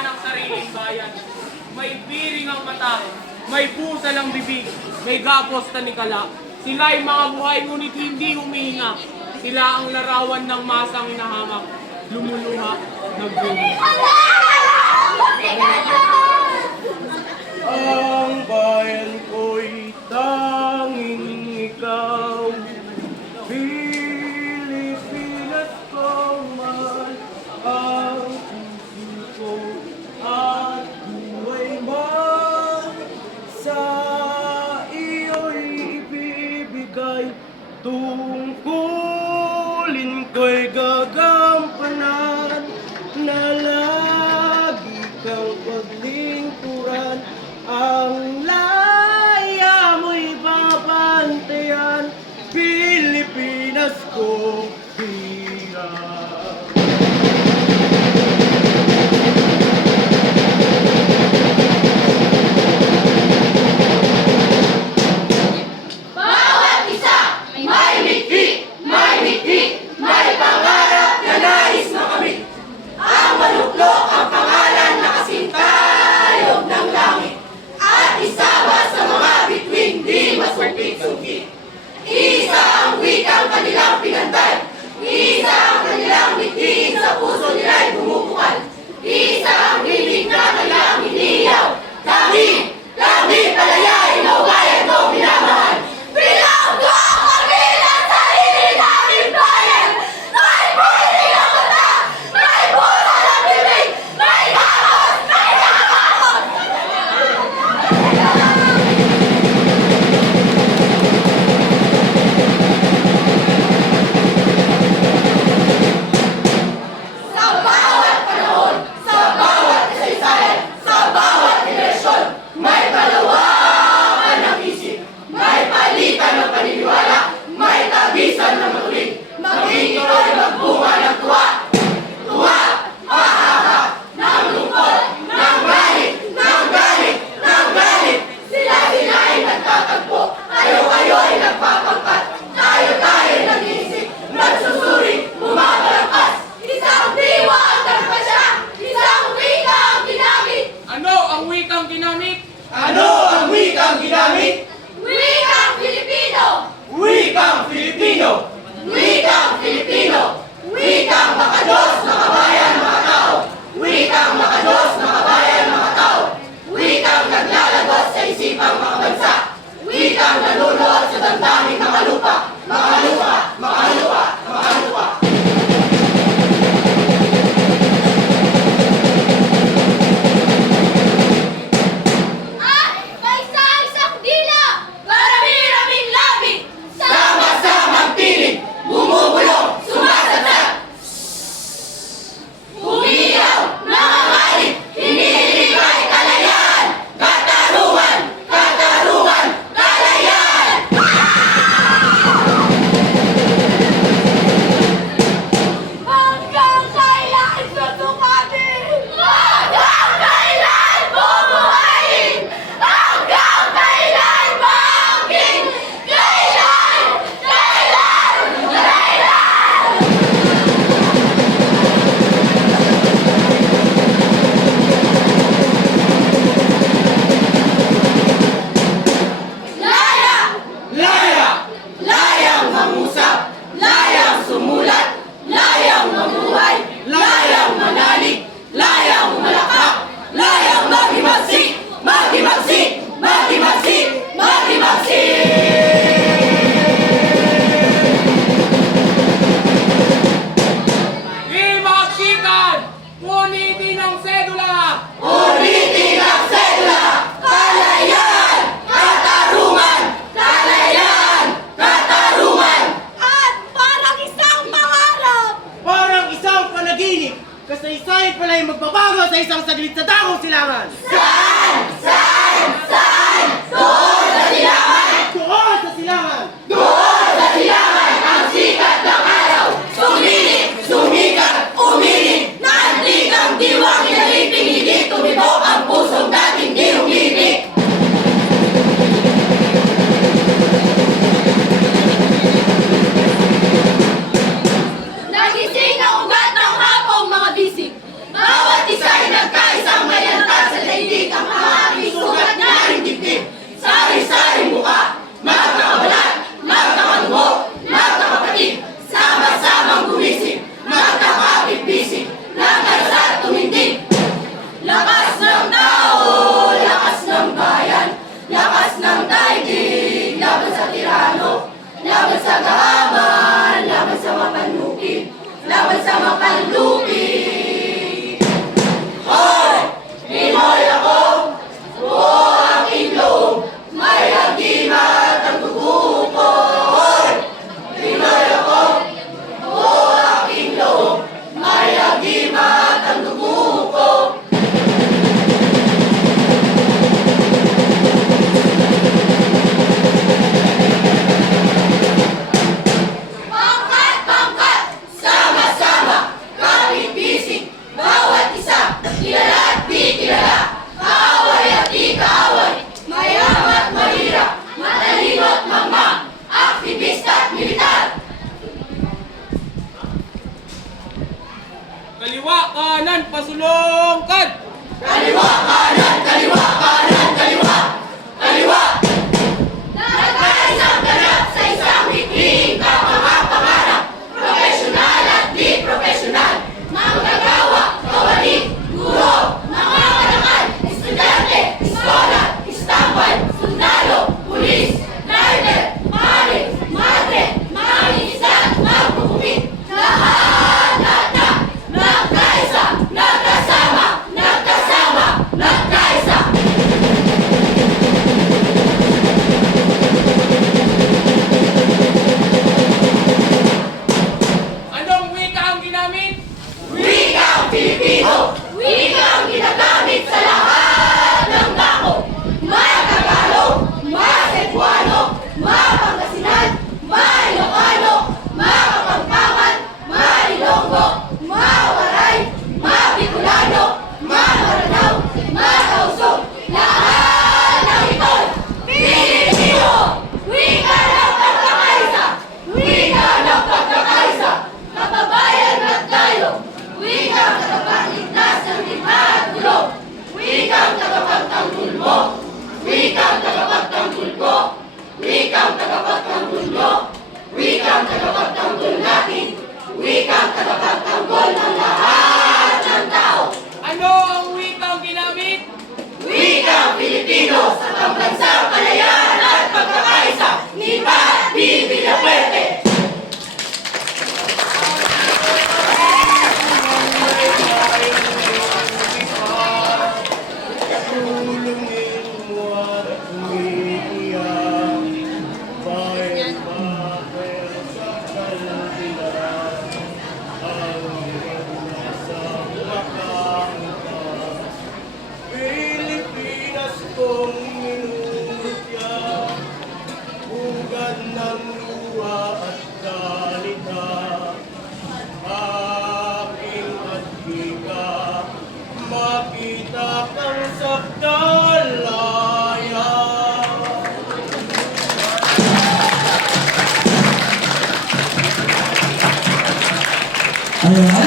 pamamahala ng sariling bayan. May biring ang mata, may pusal ang bibig, may gapos tanikala. Sila ay mga buhay ngunit hindi humihinga. Sila ang larawan ng masang hinahamak, lumuluha, nagdumi. Ang bayan ko'y tanging ikaw, Pilipinas kong mahal, ang puso ko at buhay mo sa iyo'y ibibigay. Tungkulin ko'y gagampanan na lagi kang paglingkuran. Ang laya mo'y babantayan, Pilipinas ko hirap. Bawat isa may mitri, may pangarap na nais makamit. Ang maluklok ang pangalan na kasintayog ng langit. At isawa sa mga bituin di masungkit-sungkit. Isa ang wikang kanilang pinantay. Isa ang kanilang mithiin sa puso nila'y bumubukal. Isa ang bibig na kanilang iniyaw. Kami palayain o bayan ko minamahal. Bilang ko ang kabilang sarili naming bayan. May buhay ang mata, may buhay ang bibig, may gapos, may gapos. Sa bawat panahon, sa bawat kasaysayan, sa bawat henerasyon, may kalawakan ng isip, may palitan ng paniniwala, may tabisan ng matuwid. Maging ito'y magbunga ng tuwa, ng lungkot, ng galit. Sila-sila'y nagtatagpo, kayo-kayo'y nagpapagpat, tayo-tayo'y nag-iisip, nagsusuri, bumabalangkas. Isang diwa ang tarpasya, isang wika ang ginamit. Ano ang wikang ginamit? Ano ang wikang ginamit? Wikang Filipino! Wikang Filipino! Wikang Filipino! Wikang makados, makabayan, mga tao! Wikang makados, makabayan, mga tao! Wikang naglalagos sa isipang mga bansa! Wikang nanunuot sa damdaming mga lupa! Mga lupa! Mga lupa! Mga lupa! At may isang dila! Marami-raming labi! Sama-samang tinig! Bumubulong! Sumasagsak! Umiyaw! Nangangalit! Hinihiling kalayaan! Katarungan! Katarungan! Kalayaan! Hanggang kailan susukatin? Hanggang kailan bubuhayin? Hanggang kailan maangkin? Kailan? Kailan? Kailan? Laya! Laya! Layang mangusap! Layang sumulat! Layang mamuhay! Layang manalig! Layang malakak! Layang maghimagsik! Maghimagsik! Maghimagsik! Maghimagsik! Imagsikan! Punitin ang sedula! Ulitin ang sedula! Kalayaan! Katarungan! Kalayaan! Katarungan! At parang isang pangarap! Parang isang panaginip, kasaysayan pala'y magbabago sa isang saglit sa dakong silangan. Saan? Saan? Saan? Doon sa silangan! Doon sa silangan! Doon sa silangan ang sikat ng araw! Sumilip! Sumikat! Umiling! Naantig ang diwang inalipin! Hindi tumibok ang pusong dating di umibig! Nagising ang ugat ng hapong mga bisig! Bawat isa'y nagkaisang mapanlupig. Hoy! Pinoy ako! Buo aking loob, may agimat ang dugo ko. Hoy! Pinoy ako! Buo aking loob, may agimat ang dugo ko. Pangkat! Sama-sama, kapit-bisig, bawat isa, kilala at di kilala, kaaway at di kaaway, mayam at mahirap, matalino at mangmang, aktivista at militar. Kaliwa, kanan, pasulongkad! Kaliwa, kanan, kaliwa, kanan, kaliwa, kaliwa. Nagkaisang ganap sa isang bigling kapangarap, profesional at di profesional, manggagawa, kawani, guro, mga kanakan, estudyante, iskola, istambay, sundalo, pulis, driver, pare, madre, mga isda at magpupumit, lahat na nagkaisa, nagkasama, nagkaisa. Anong wika ang ginamit? Wika ang Pilipino! Wika ang ginagamit sa lahat ng dako! Mga Tagalog, mga Cebuano, mga Pangasinan, mga Ilocano, mga Kapampangan, mga Ilonggo, mga Waray, mga Bicolano, mga Maranao, mga Tausog, lahat ng ito'y Pilipino! Wika ng pagkakaisa! Wika ng pagkakaisa! Kababayan na tayo! Wika ang tagapagligtas ng lima at gulong! Wika ang tagapagtanggol mo! Wika ang tagapagtanggol ko! Wika ang tagapagtanggol nyo! Wika ang tagapagtanggol natin! Wika ang tagapagtanggol ng lahat ng tao! Ano ang wika ang ginamit? Wika ang Pilipino sa pambansang kalayaan at pagkakaisa ni Pat B. Villafuerte! Tulungin mo at umiiyak, bayan bakit sa kanila, ang nasa makangkas. Pilipinas kong minutya, hugad ng luha at dalita, aking adhika, makita kang sakdalaya. Ayan.